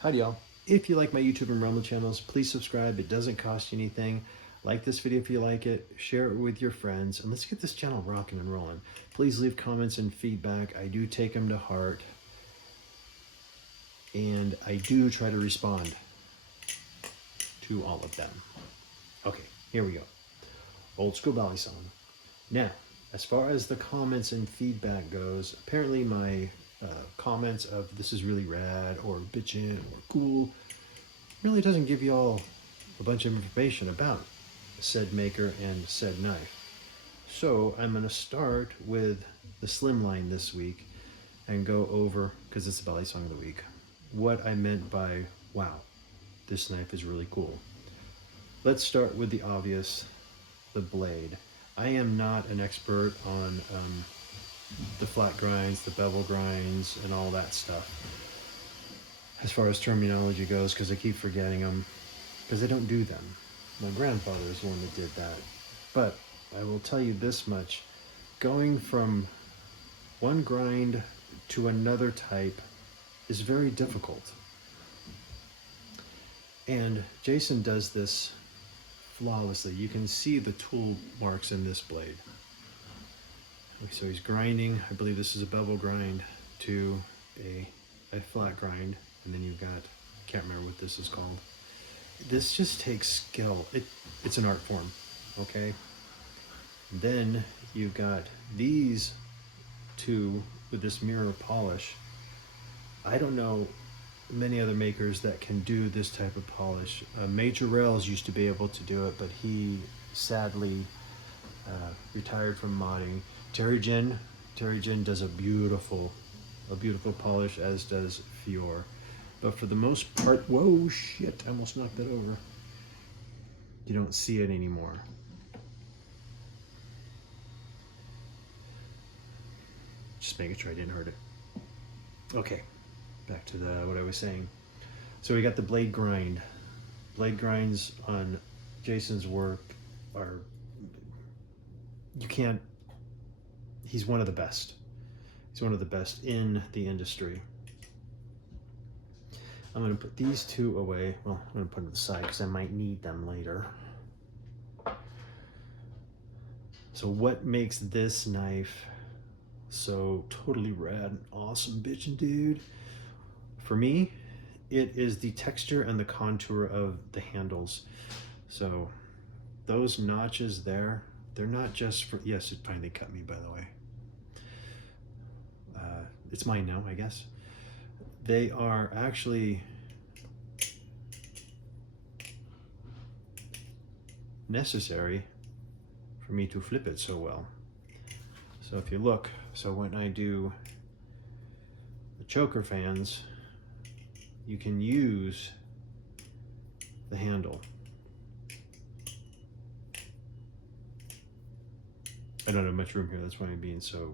Howdy y'all. If you like my YouTube and Rumble channels, please subscribe. It doesn't cost you anything. Like this video if you like it, share it with your friends, and let's get this channel rocking and rolling. Please leave comments and feedback. I do take them to heart, and I do try to respond to all of them. Okay, here we go. Old school Valley song. Now, as far as the comments and feedback goes, apparently my comments of this is really rad or bitchin' or cool really doesn't give you all a bunch of information about said maker and said knife. So I'm going to start with the Slimline this week and go over, because it's the Valley Song of the Week, what I meant by, wow, this knife is really cool. Let's start with the obvious, the blade. I am not an expert on the flat grinds, the bevel grinds, and all that stuff as far as terminology goes, because I keep forgetting them, because I don't do them. My grandfather is the one that did that. But I will tell you this much, going from one grind to another type is very difficult. And Jason does this flawlessly. You can see the tool marks in this blade. So he's grinding, I believe this is a bevel grind to a flat grind, and then you've got, can't remember what this is called. This just takes skill. It's an art form, okay? Then you've got these two with this mirror polish. I don't know many other makers that can do this type of polish. Major Rails used to be able to do it, but he sadly retired from modding. Terry Jin does a beautiful polish, as does Fior. But for the most part, whoa, shit, I almost knocked that over. You don't see it anymore. Just making sure I didn't hurt it. Okay, back to what I was saying. So we got the blade grind. Blade grinds on Jason's work are, you can't, he's one of the best. He's one of the best in the industry. I'm going to put these two away. Well, I'm going to put them to the side because I might need them later. So what makes this knife so totally rad and awesome, bitchin' dude? For me, it is the texture and the contour of the handles. So those notches there, they're not just for, yes, it finally cut me, by the way. It's mine now, I guess. They are actually necessary for me to flip it so well. So if you look, so when I do the choker fans, you can use the handle. I don't have much room here, that's why I'm being so,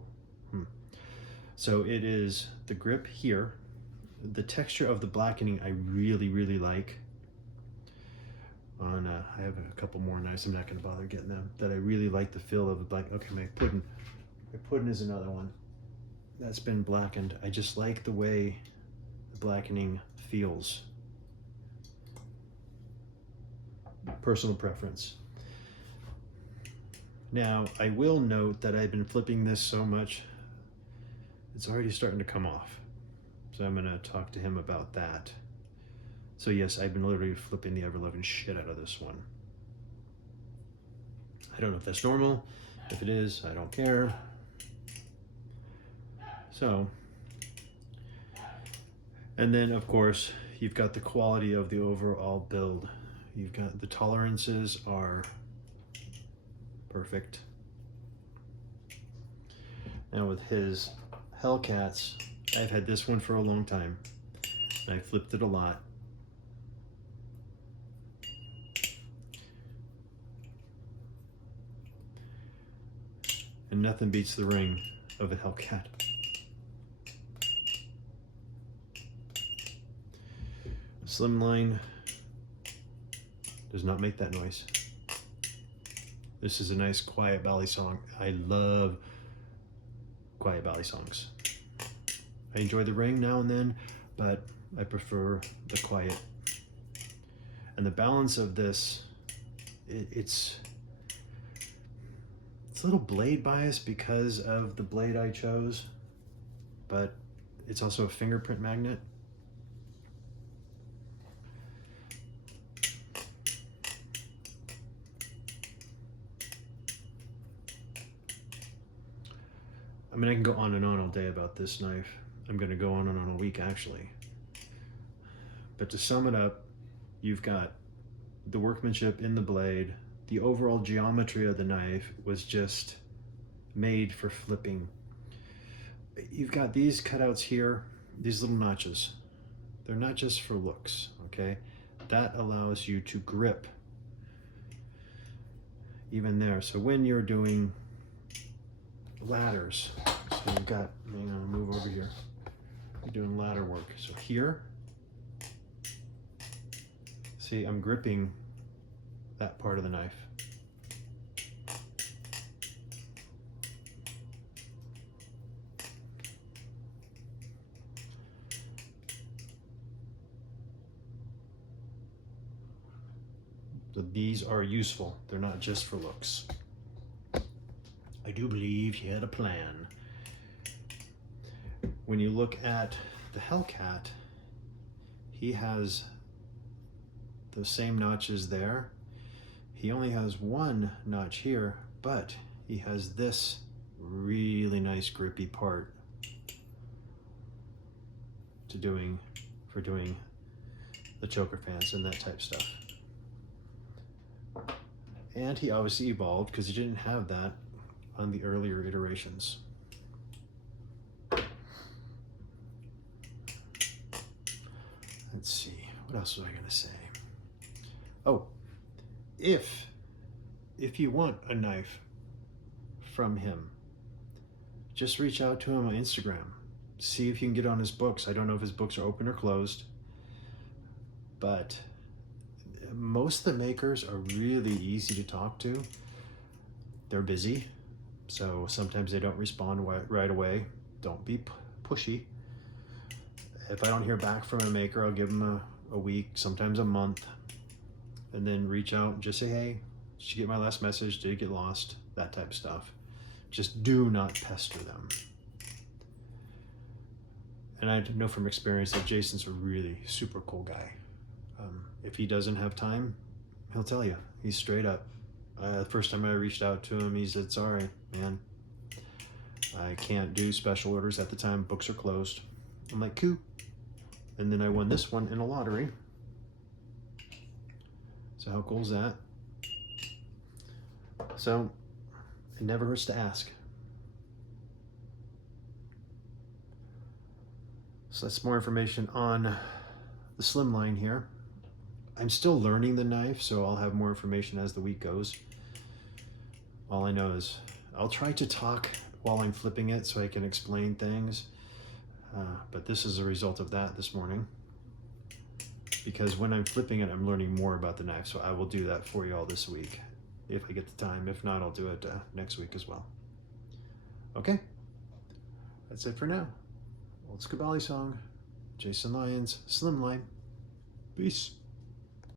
So it is the grip here. The texture of the blackening I really, really like. On I have a couple more knives, I'm not gonna bother getting them, that I really like the feel of the black. Okay, my pudding is another one that's been blackened. I just like the way the blackening feels. Personal preference. Now, I will note that I've been flipping this so much, it's already starting to come off. So I'm gonna talk to him about that. So yes, I've been literally flipping the ever-loving shit out of this one. I don't know if that's normal. If it is, I don't care. So, and then of course, you've got the quality of the overall build. You've got the tolerances are perfect. Now with his Hellcats, I've had this one for a long time. I flipped it a lot. And nothing beats the ring of a Hellcat. Slimline does not make that noise. This is a nice quiet Valley song. I love quiet Valley songs. I enjoy the ring now and then, but I prefer the quiet. And the balance of this, it's a little blade bias because of the blade I chose, but it's also a fingerprint magnet. I mean, I can go on and on all day about this knife. I'm going to go on and on a week, actually. But to sum it up, you've got the workmanship in the blade. The overall geometry of the knife was just made for flipping. You've got these cutouts here, these little notches. They're not just for looks, okay? That allows you to grip even there. So when you're doing ladders, so you've got, hang on, move over here. You're doing ladder work. So here, see, I'm gripping that part of the knife. So these are useful. They're not just for looks. I do believe he had a plan. When you look at the Hellcat, he has the same notches there. He only has one notch here, but he has this really nice grippy part for doing the choker fans and that type stuff. And he obviously evolved because he didn't have that on the earlier iterations. Let's see, what else was I gonna say? Oh, if you want a knife from him, just reach out to him on Instagram. See if you can get on his books. I don't know if his books are open or closed, but most of the makers are really easy to talk to. They're busy, so sometimes they don't respond right away. Don't be pushy. If I don't hear back from a maker, I'll give them a week, sometimes a month, and then reach out and just say, hey, did you get my last message? Did it get lost? That type of stuff. Just do not pester them. And I know from experience that Jason's a really super cool guy. If he doesn't have time, he'll tell you. He's straight up. The first time I reached out to him, he said, sorry, man. I can't do special orders at the time. Books are closed. I'm like, cool. And then I won this one in a lottery. So how cool is that? So it never hurts to ask. So that's more information on the Slimline here. I'm still learning the knife, so I'll have more information as the week goes. All I know is I'll try to talk while I'm flipping it so I can explain things. But this is a result of that this morning. Because when I'm flipping it, I'm learning more about the knife. So I will do that for you all this week if I get the time. If not, I'll do it next week as well. Okay, that's it for now. Old Scabali song, Jason Lyons, Slimline. Peace.